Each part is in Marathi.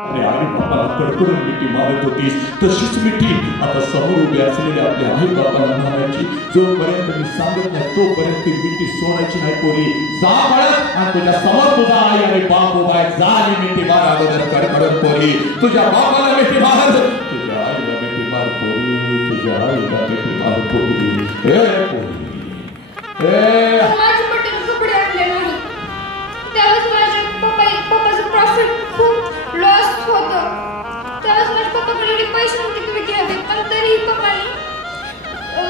अरे आई बापाला कडकडून मिठी मारत होतीस तशीच मिठी आता समोर उभी असलेल्या आपल्या आई बापाला मारायची. जोपर्यंत मी सांगत नाही तोपर्यंत ती मिठी सोडायची नाही. पोरी जा पळत आणि तुझ्या समोर तुझा आई आणि बाप उभा आहे. जा आणि मिठी मार अगोदर कडकडून. पोरी तुझ्या बापाला मिठी मार, तुझ्या आईला मिठी मार. पोरी तुझ्या आईला मिठी मार. पोरी ए पोरी ए माझे पटेल कपडे आणले नाही. त्यावेळेस माझ्या पप्पाचं प्रॉफिट खूप लॉस होतं. त्यावेळेस माझ्या पप्पाकडे पैसे नव्हते की मी घ्यावे, पण तरीही पप्पाने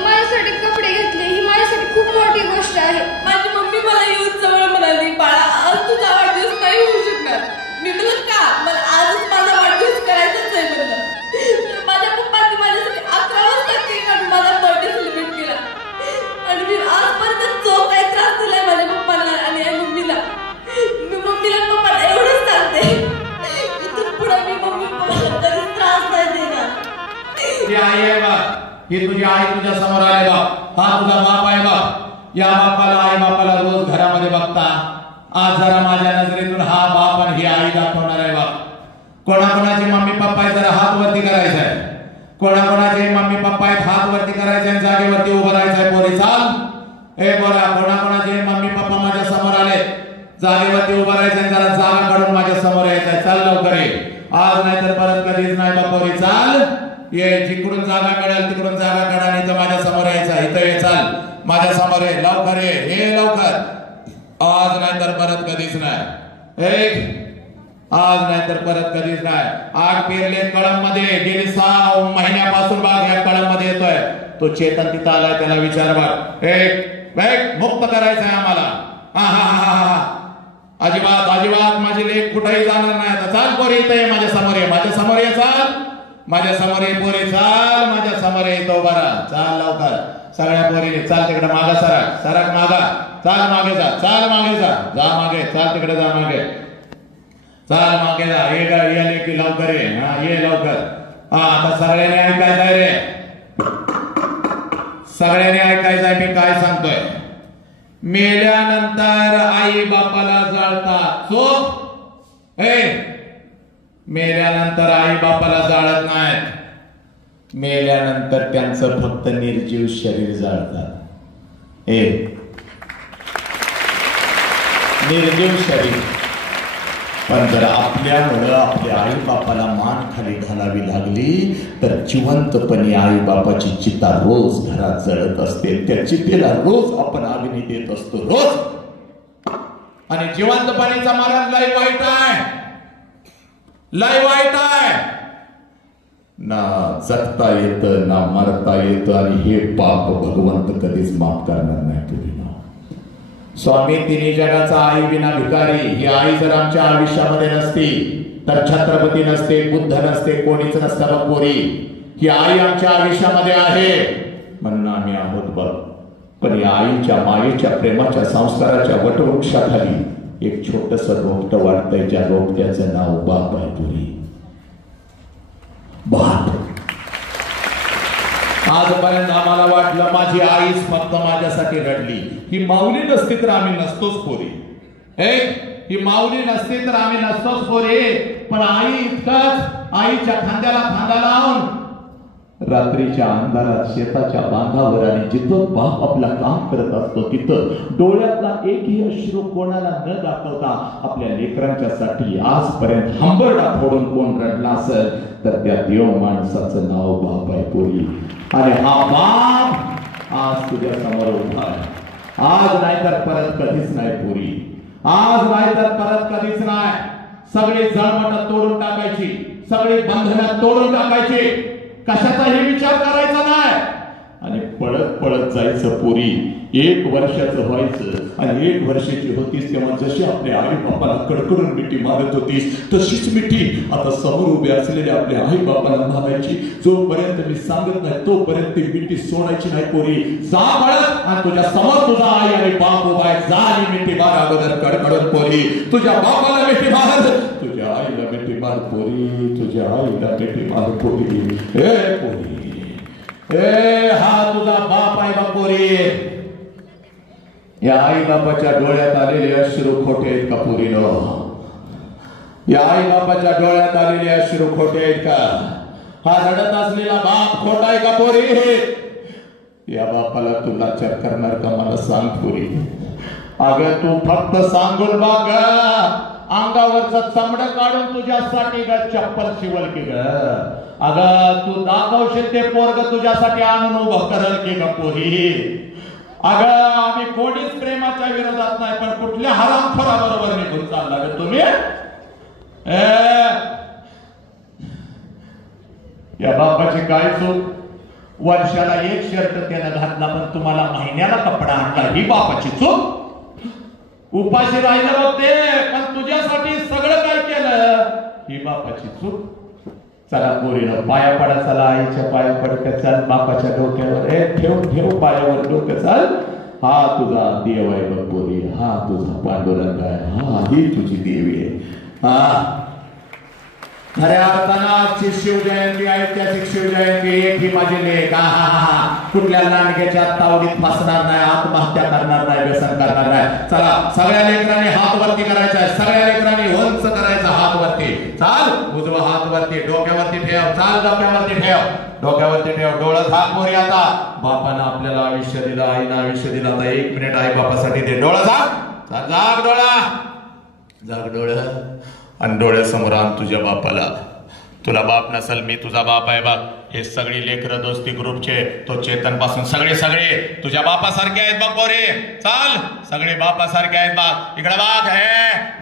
माझ्यासाठी कपडे घेतले. ही माझ्यासाठी खूप मोठी गोष्ट आहे. माझी मम्मी मला येऊन जवळ म्हणाली, बाळा आज तुझा वाढदिवस नाही होऊ शकणार. मी म्हणलं का? मला आजच माझा वाढदिवस करायचाच आहे म्हणलं. माझ्या पप्पांनी माझ्यासाठी 11 वाजता केक आणून माझा बर्थडे सेलिब्रेट केला. आणि मी आजपर्यंत जो काही त्रास दिलाय माझ्या पप्पांना आणि मम्मीला, मी मम्मीला पप्पाला एवढंच सांगते, इथून पुढे मी मम्मी पप्पाला कधीच त्रास नाही देणार. ती आई आहे बा, ही तुझी आई तुझ्या समोर आहे बा. हा तुझा बाप आहे बा. या बापाला आई बापाला रोज घरामध्ये बघता. आज जरा माझ्या नजरेतून हा बाप आणि ही आई दाखवणार आहे बा. कोणाकोणाचे मम्मी पप्पा आहे जरा हात वरती करायचा आहे. कोणाकोणाचे मम्मी पप्पा आहेत हात वरती करायचे आणि जागेवरती उभं राहायचंय. पोरी चाल हे बोला. कोणाकोणाचे मम्मी पप्पा माझ्या समोर आले जागेवरती उभं राहायचंय, जरा जागा काढून माझ्या समोर यायचंय. चाल लवकर ये. आज नाही तर परत कधीच नाही बा. पोरी चाल ये. जिकडून जागा मिळेल तिकडून जागा काढा आणि इथं माझ्या समोर यायचं. इथं ये. चाल माझ्या समोर ये. लवकर ये. हे लवकर. आज नाही तर परत कधीच नाही. एक आज नाही तर परत कधीच नाही. आग पेरले कळम मध्ये. गेली 6 महिन्यापासून बाग या कळम मध्ये येतोय. तो चेतन तिथं आलाय, त्याला विचार बघ. एक मुक्त करायचंय आम्हाला. हा हा हा हा अजिबात अजिबात माझी लेख कुठेही जाणार नाही. आता चाल पोरी इथं ये. माझ्या समोर ये. माझ्या समोर ये. चाल माझ्या समोर ये. पोरी चाल माझ्या समोर ये. तो बरा चाल लवकर. सगळ्या पोरी चाल तिकडे मागा. सरक सरक मागा. चाल मागे जा. चाल मागे जा. जा मागे. चाल तिकडे जा मागे. चाल मागे जा. ये की लवकर ये. हा ये लवकर. हा आता सगळ्यांनी ऐकायचंय रे. सगळ्यांनी ऐकायचंय मी काय सांगतोय. मेल्यानंतर आई बापाला जाळतात. चूक. मेल्यानंतर आई बापाला जाळत नाहीत. मेल्यानंतर त्यांचं फक्त निर्जीव शरीर जाळतात. निर्जीव शरीर. पण जर आपल्यामुळं आपल्या आई बापाला मान खाली घालावी लागली तर जिवंतपणे आई बापाची चिता रोज घरात जळत असते. त्या चितेला रोज आपण अग्नी देत असतो. रोज. आणि जिवंतपणीचा मरण लय वाईट आहे. लय वाईट आहे. ना जगता येतं ना मरता येतं. आणि हे पाप भगवंत कधीच माफ करणार नाही. तुम्ही स्वामी तिन्ही जगाचा आई विना भिकारी. ही आई जर आमच्या आयुष्यामध्ये नसती तर छत्रपती नसते, बुद्ध नसते, कोणीच नसतं बघ पोरी. ही आई आमच्या आयुष्यामध्ये आहे म्हणून आम्ही आहोत बघ. पण या आईच्या मायेच्या प्रेमाच्या संस्काराच्या वटवृक्षाखाली एक छोटस रोपट वाटतंय. ज्या रोपट्याचं नाव बाप आहे. पोरी बाप. आजपर्यंत आम्हाला वाटलं माझी आईच फक्त माझ्यासाठी रडली. ही माऊली नसती तर आम्ही नसतोच पोरी. ही माऊली नसती तर आम्ही नसतोच पोरी. पण आई इतकंच. आईच्या खांद्याला खांदा लावून रात्रीच्या अंधारात शेताच्या बांधावर आणि जिथं बाप आपला काम करत असतो तिथं डोळ्यातला एकही अश्रू कोणाला न दाखवता आपल्या लेकरांच्यासाठी आजपर्यंत हंबरडा फोडून कोण रडला असेल तर त्या देव माणसाचं नाव बाप आहे पोरी. आणि हा बाप आज तुझ्या समोर उभा आहे. आज नाही तर परत कधीच नाही पोरी. आज नाही तर परत कधीच नाही. सगळी जळमट तोडून टाकायची. सगळी बंधनं तोडून टाकायची. कशाचाही विचार करायचा नाही. आणि पळत पळत जायचं पोरी. 1 वर्षाचं व्हायचं आणि 1 वर्षाची होतीस तेव्हा जशी आपल्या आई बापाला कडकडून मिठी मारत होतीस तशीच मिठी आता समोर उभे असलेल्या आपल्या आई बापाला मारायची. जोपर्यंत मी सांगत नाही तोपर्यंत ती मिठी सोडायची नाही पोरी. जा पळत आणि तुझ्या समोर तुझा आई आणि बाप उभा आहे. जा आणि मिठी मार अगोदर कडकडून पोरी. तुझ्या बापाला मिठी मार. तुझ्या आईला मिठी मार पोरी. तुझ्या आईला मिठी मार पोरी. पोरी हा तुझा बाप आहे बा पोरी. या आई बापाच्या डोळ्यात आलेले अश्रू खोटे आहेत का पोरीनो. या आई बापाच्या डोळ्यात आलेले अश्रू खोटे आहेत का? हा रडत असलेला बाप खोटा आहे का पोरी? या बापाला तू लाचार करणार का मला सांग पोरी? अगं तू फक्त सांगून बघ, अंगावरचं चमड काढून तुझ्यासाठी ग चप्पल शिवल की ग? अगं तू दाखवशील ते पोरग तुझ्यासाठी आणून उभं करल की ग पोरी? अगं आम्ही कोणीच प्रेमाच्या विरोधात नाही, पण कुठल्या हरामखोराबरोबर निघून चालला ग तुम्ही? या बापाची काय चूक? वर्षाला एक शर्ट त्यानं घातला, पण तुम्हाला महिन्याला कपडा आणला, ही बापाची चूक? उपाशी राहिलं बघते, पण तुझ्यासाठी सगळं काय केलं, ही बापाची चूक? चला पोरीनं पाया पडा, चला आईच्या पाया पडक, चल बापाच्या डोक्यावर ठेव पायावर डोकं, चल. हा तुझा देव आहे बघ पोरी, हा तुझा पांडुरंग आहे, हा ही तुझी देवी आहे. हा खऱ्या अर्थानं आजची शिवजयंती, ऐतिहासिक शिवजयंती, एक ही माझी लेख. कुठल्या लांडग्याच्या तावडीत फसणार नाही, आत्महत्या करणार नाही, व्यसन करणार नाही. चला सगळ्या लेकरांनी हात वरती करायचा आहे, सगळ्या लेकरांनी उंच करायचा हात वरती. चाल, उजवा हात वरती, डोक्यावरती ठेव, चाल डोक्यावरती ठेव, डोक्यावरती ठेव, डोळं झाक पोरी. आता बापानं आपल्याला आयुष्य दिलं, आईनं आयुष्य दिलं, आता 1 मिनिट आई बापासाठी ते डोळं झाक, जाग डोळा, जाग डोळं, आणि डोळ्यासमोर आण तुझ्या बापाला. तुला बाप नसल, मी तुझा बाप आहे बघ. हे सगळी लेकरं दोस्ती ग्रुपचे, तो चेतन पासून सगळे तुझ्या बापासारखे आहेत बघ पोरे. चाल, सगळे बापासारखे आहेत बघ. इकडे बघ,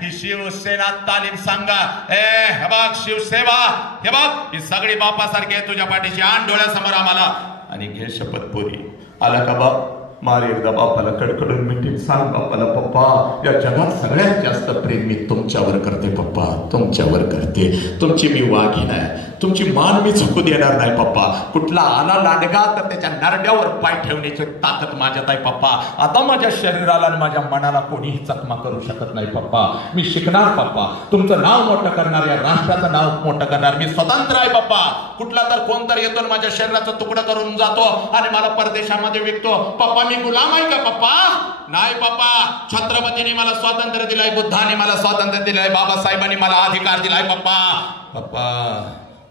ही शिवसेना तालीम सांगा, हे बघ शिवसेवा, हे बघ ही सगळी बापासारखे आहेत तुझ्या पाठीशी. आण डोळ्यासमोर आम्हाला आणि घे शपथ पोरी. आला का बाप? मार एकदा बापाला कडकडून मिठी, सांग बापाला, पप्पा या जगात सगळ्यात जास्त प्रेम मी तुमच्यावर करते पप्पा, तुमच्यावर करते. तुमची मी वाघीण आहे, तुमची मान मी झुकू देणार नाही पप्पा. कुठला आला लांडगा तर त्याच्या नरड्यावर पाय ठेवण्याची ताकद माझ्यात आहे पप्पा. आता माझ्या शरीराला आणि माझ्या मनाला कोणीही चकमा करू शकत नाही पप्पा. मी शिकणार पप्पा, तुमचं नाव मोठं करणार, या राष्ट्राचं नाव मोठं करणार. मी स्वतंत्र आहे पप्पा. कुठला तर कोणतरी येतो आणि माझ्या शरीराचं तुकडं करून जातो आणि मला परदेशामध्ये विकतो. पप्पा मी गुलाम आहे का पप्पा? नाही पप्पा. छत्रपतीने मला स्वातंत्र्य दिलंय, बुद्धाने मला स्वातंत्र्य दिलंय, बाबासाहेबांनी मला अधिकार दिलाय पप्पा. पप्पा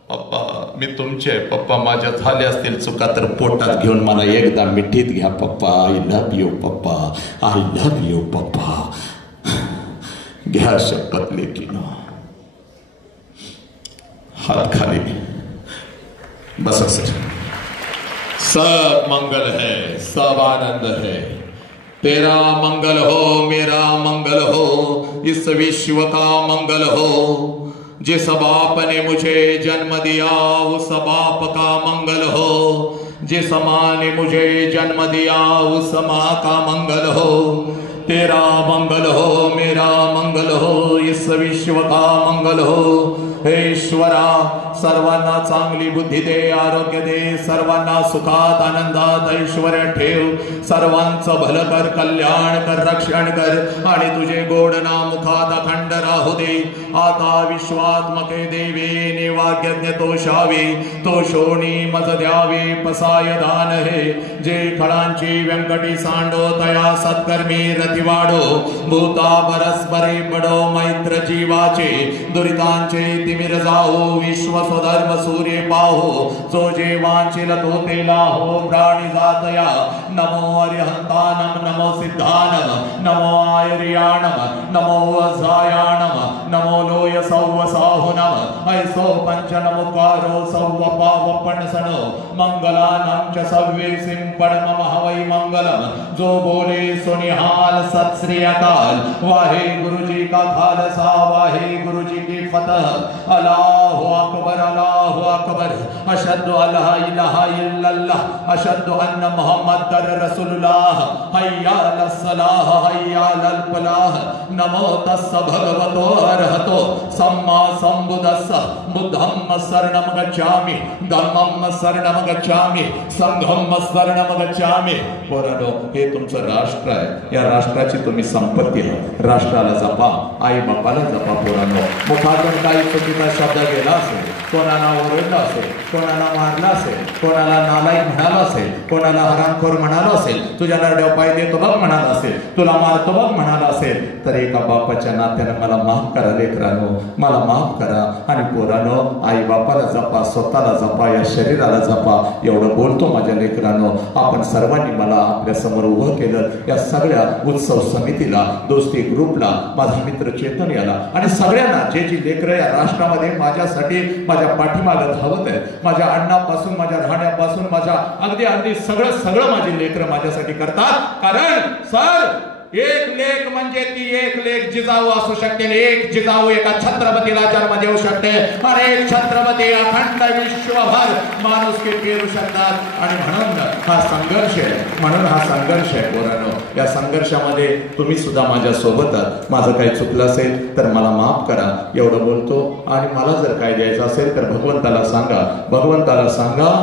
पप्पा मी तुमचे पप्पा. माझ्या झाल्या असतील चुका तर पोटात घेऊन मला एकदा मिठीत घ्या पप्पा. आय लव्ह यू पप्पा, आय लव्ह यू पप्पा. घ्या शपथ लेकीनो. हात खाली बस. सर सब मंगल है, सब आनंद है. तेरा मंगल हो, मेरा मंगल हो, इस विश्व का मंगल हो. जिस बाप ने मुझे जन्म दिया उस बाप का मंगल हो. जिस माँ ने मुझे जन्म दिया उस माँ का मंगल हो. तेरा मंगल हो, मेरा मंगल हो, इस विश्व का मंगल हो. हे ईश्वरा, सर्वांना चांगली बुद्धी दे, आरोग्य दे, सर्वांना सुखात आनंदात ऐश्वर्य ठेव. सर्वांचं भलं कर, कल्याण कर, रक्षण कर आणि तुझे गोड नाम मुखात अखंड राहू दे. आता विश्वात्मके देवे निवाग्यज्ञ तोषावे, तोषोनी मज द्यावे पसाय दान हे. जे खळांची व्यंकटी सांडो तया सत्कर्मी रती वाढो. भूता परस्परे पडो मैत्र जीवाचे, दुरितांचे तिमिर जाओ, विश्व स्वधर्म सूर्य पाहो. जो जे वांचिल तो ते लाहो, प्राणी जातया. नमो अरिहंतानम, नमो सिद्धानम, नमो आयर्याणम, नमो वज्रायाणम, नमो लोय सौव साहुनम. ऐसो पंचन मुकारो सौव पावपण सणो, मंगलानम च सव्ये सिंपण मम हवै मंगलम. जो बोले सुनिहाल सत श्री अकाल. वाहे गुरु जी का खालसा, वाहे गुरु जी की फतह. अल्लाहु अकबर, अल्लाहु अकबर. अशहदु अल्ला इलाहा इल्लल्लाह, अशहदु अन्न मुहम्मदर रसूलुल्लाह. हय्या अलस सलाह, हय्या अलल फलाह. नमो तस्स भगवतो अरहतो सम्मा संबुद्धस्स. बुद्धं शरणं गच्छामि, धम्मं शरणं गच्छामि, संघं शरणं गच्छामि. पोरांनो, हे तुमचं राष्ट्र आहे. या राष्ट्र राष्ट्राची तुम्ही संपत्ती आहे. राष्ट्राला जपा, आई बापाला जपा पोरांनो. मुखातून काही चुकीचा शब्द गेला असेल, कोणाला ओरडला असेल, कोणाला मारला असेल, कोणाला नालायक म्हणाला असेल, कोणाला हरामखोर म्हणाला असेल, तुझ्या नरड्यावर पाय देतो बघ म्हणाला असेल, तुला मारतो बघ म्हणाला असेल, तर एका बापाच्या नात्यानं मला माफ करा लेकरांनो, मला माफ करा. आणि पोरांनो, आई बापाला जपा, स्वतःला जपा, या शरीराला जपा. एवढं बोलतो माझ्या लेकरांनो. आपण सर्वांनी मला आपल्या समोर उभं केलं. या सगळ्या उत्सव समितीला, दोस्ती ग्रुपला, माझा मित्र चेतन याला आणि सगळ्यांना, जे जी लेकरं या राष्ट्रामध्ये माझ्यासाठी माझ्या पाठीमागं धावत आहेत, माझ्या अन्नापासून, माझ्या राहण्यापासून, माझ्या अगदी सगळं माझी लेकरं माझ्यासाठी करतात. कारण सर, एक लेक म्हणजे ती एक लेक जिजाऊ असू शकते. एक जिजाऊ एका छत्रपतीला जन्म देऊ शकते आणि एक छत्रपती अखंड विश्वभर माणुसकी पेरू शकतात. आणि म्हणून हा संघर्ष आहे पोरांनो. या संघर्षामध्ये तुम्ही सुद्धा माझ्या सोबत आहात. माझं काही चुकलं असेल तर मला माफ करा. एवढं बोलतो. आणि मला जर काय द्यायचं असेल तर भगवंताला सांगा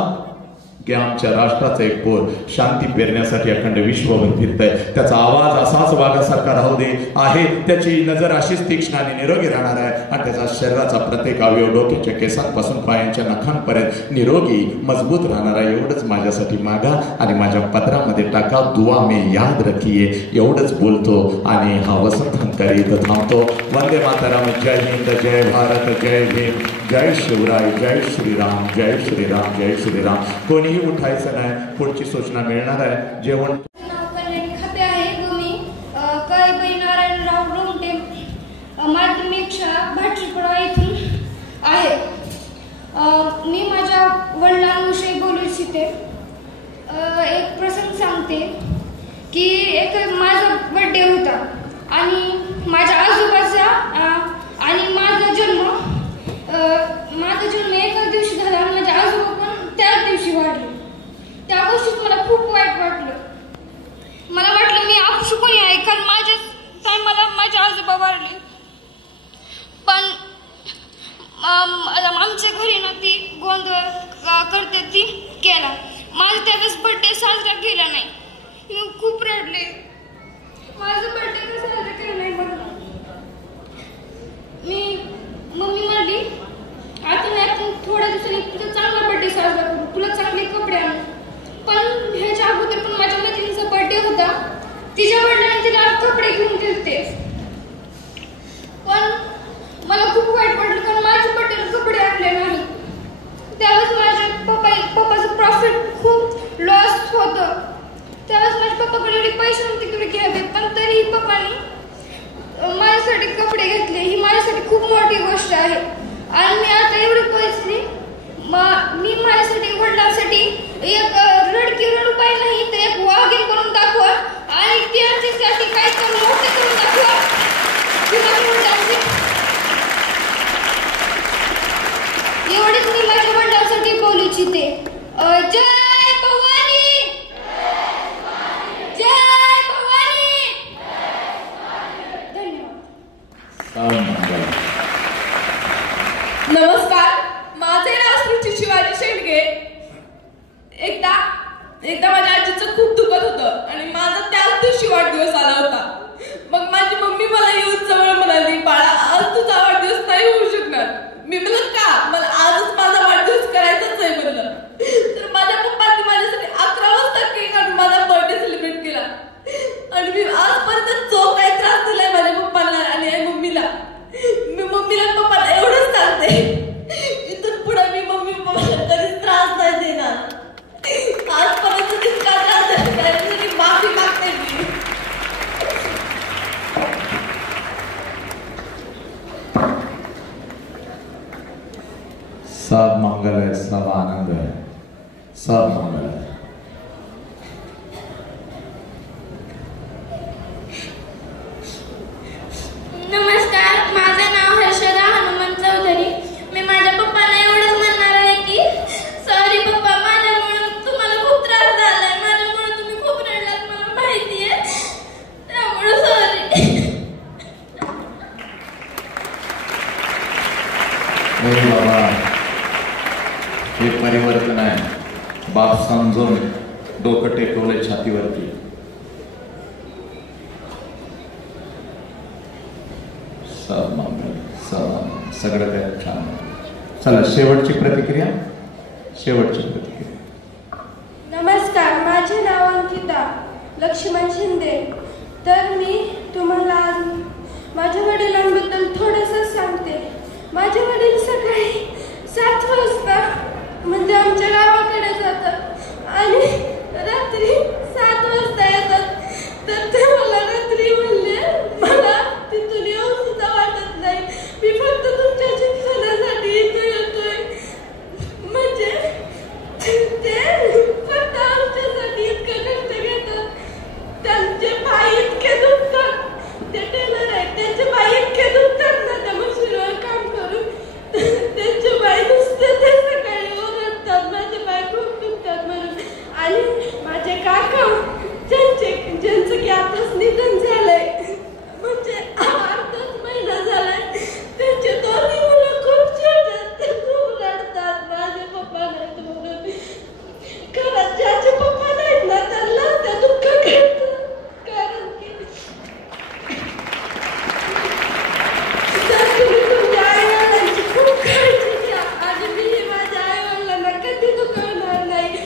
की आमच्या राष्ट्राचं एक पोर शांती पेरण्यासाठी अखंड विश्वभर फिरतंय. त्याचा आवाज असाच वाघासारखा राहू दे आहे. त्याची नजर अशीच तीक्ष्ण आणि निरोगी राहणार आहे. आणि त्याचा शरीराचा प्रत्येक अवयव, डोक्याच्या केसांपासून पायांच्या नखांपर्यंत निरोगी मजबूत राहणार आहे. एवढंच माझ्यासाठी मागा आणि माझ्या पत्रामध्ये टाका. दुआ में याद रखिये. एवढंच बोलतो आणि हा वसंत इथं थांबतो. वंदे मातरम. जय हिंद, जय भारत, जय भीम, जय शिवराय, जय श्रीराम, जय श्रीराम, जय श्रीराम. कोणी उठायचं नाही. पुढची सूचना मिळणार आहे. जेवण खाते आहे. तुम्ही कळबाई नारायणराव रोमटे माध्यमिक शाळा भाटरीपडा येथून आहे. मी माझ्या वडिलांविषयी बोलू इच्छिते. एक प्रसंग सांगते की एक माझा बर्थडे होता आणि माझ्या आजोबाचा आणि माझा जन्म एकाच दिवशी झाला आणि माझे आजोबा पण त्याच दिवशी वाढले. त्या गोष्टीत मला खूप वाईट वाटलं. मला वाटलं मी अपशकुनी आहे, कारण माझ्या टायमाला माझे आजोबा वाढले. पण आमच्या घरी ना ती गोंधळ करते ती केला. माझा त्यावेळेस बर्थडे साजरा केला नाही. मी खूप रडले. माझा बर्थडे का साजरा केला नाही बघा. मम्मी म्हणली, आता नाही, थोड्या दिवसांनी तुझा चांगला बर्थडे साजरा करू, तुला चांगले कपडे आणू. पण ह्याच्या अगोदर पण माझ्या मैत्रिणीचा बर्थडे होता. तिच्या वडिलांनी तिला कपडे घेऊन दिले. पण मला खूप वाईट वाटलं, कारण माझ्या बर्थडेला कपडे आणले नाही. त्यावेळेस माझ्या पप्पाचं प्रॉफिट खूप लॉस होतं. त्यावेळेस माझ्या पप्पाकडे एवढे पैसे नव्हते की घ्यावे. पण तरीही पप्पानी माझ्यासाठी कपडे घेतले. ही माझ्यासाठी खूप मोठी गोष्ट आहे. आणि मी आता एवढी पैसे मी माझ्यासाठी, वडिलांसाठी एक रडकी रडू पाहिजे नाही तर एक वाघीण करून दाखवा आणि त्यांच्यासाठी काही करून मोठे करून दाखवा. एवढीच मी माझ्या वडिलांसाठी बोलू इच्छिते. जय भवानी, जय भवानी. धन्यवाद. नमस्कार, माझे नाव श्री शिवाजी शेंडगे. एकदा माझ्या आजीचं खूप दुखत होतं आणि माझा त्याच दिवशी वाढदिवस आला होता. मग माझी मम्मी मला येऊन जवळ म्हणाली, बाळा आज तुझा वाढदिवस नाही होऊ शकणार. मी म्हणलं का? मला आजच माझा वाढदिवस करायचाच आहे म्हणलं. तर माझ्या पप्पांनी माझ्यासाठी 11 वाजता केक आणून माझा बर्थडे सेलिब्रेट केला. आणि मी आजपर्यंत जो काही त्रास दिलाय माझ्या पप्पांना आणि मम्मीला, मी मम्मीला पप्पाला एवढंच सांगते, इथून पुढे मी मम्मी पप्पाला कधीच त्रास नाही देणार. आजपर्यंत तितका त्रास झाला त्यासाठी माफी मागते मी. सब मंगल है, सब आनंद है, सब मंगल है. नमस्कार, माझं नाव हर्षदा हनुमंत चौधरी. मी माझ्या पप्पांना एवढंच म्हणणार आहे की सॉरी पप्पा, माझ्यामुळे तुम्हाला खूप त्रास झालाय, माझ्यामुळे तुम्ही खूप रडलात, मला माहिती आहे, त्यामुळे सॉरी. बाबा, हे परिवर्तन आहे. बाप समजून डोकं टेकवलंय छातीवरती. सगळं त्यात छान. चला शेवटची प्रतिक्रिया. नमस्कार, माझे नाव अंकिता लक्ष्मण शिंदे. तर मी तुम्हाला आज माझ्या वडिलांबद्दल थोडंसं सांगते. माझे वडील सकाळी 7 वाजता म्हणजे आमच्या गावाकडे जातात आणि रात्री 7 वाजता येतात. तर ते मला रात्री म्हणले, मला तिथून येऊ सुद्धा वाटत नाही, मी फक्त तुमच्या शिक्षणासाठी इथं येतोय. म्हणजे ते फक्त आमच्यासाठी इतकं कष्ट घेतात. त्यांचे पाय इतके दुखतात, ते टेलर आहेत, त्यांचे पाय इतके दुखतात ना त्या मशीनवर काम करून. त्यांचे पाय नुसते ते सकाळी ओरडतात, माझे पाय खूप दुखतात म्हणून. आणि माझे काका ज्यांचं की आताच निधन झालंय, म्हणजे 8 महिना झालाय, त्यांचे दोन्ही मुलं खूप छोटे आहेत, ते खूप रडतात. माझे पप्पा नाहीत म्हणून. घरात ज्याचे पप्पा नाहीत ना त्यांना ते दुःख कळतं. कारण की तुम्ही तुमच्या आई-वडिलांची खूप काळजी घ्या आणि मी माझ्या आई-वडिलांना कधी दुखवणार नाही.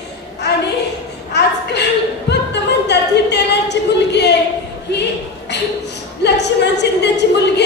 आणि आजकाल फक्त म्हणतात ही टेलरची मुलगी आहे, ही लक्ष्मण शिंदेची मुलगी